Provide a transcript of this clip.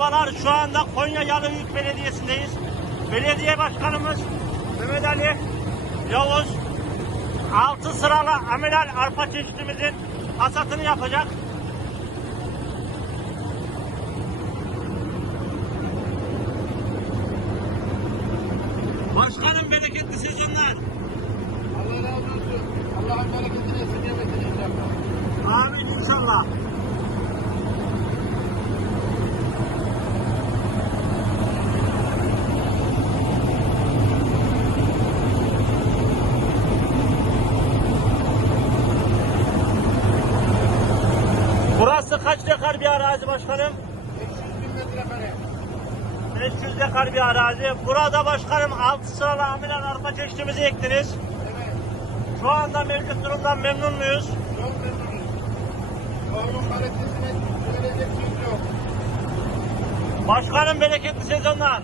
Merhabalar, şu anda Konya Yalıbıyık Belediyesi'ndeyiz. Belediye Başkanımız Mehmet Ali Yavuz 6 sıralı amiral arpa çeşitimizin hasatını yapacak. Başkanım bereketli sezonlar. Allah razı olsun. Allah'ın bereketini esirgemesin inşallah. Amin inşallah. Burası kaç dekar bir arazi başkanım? 500 bin metrekare. 500 dekar bir arazi. Burada başkanım 6 sıralı amiral arpa çeşitimizi ektiniz. Evet. Şu anda mevcut durumdan memnun muyuz? Çok memnunuz. Oğlum kalitesine söyleyecek söz yok. Başkanım bereketli sezonlar.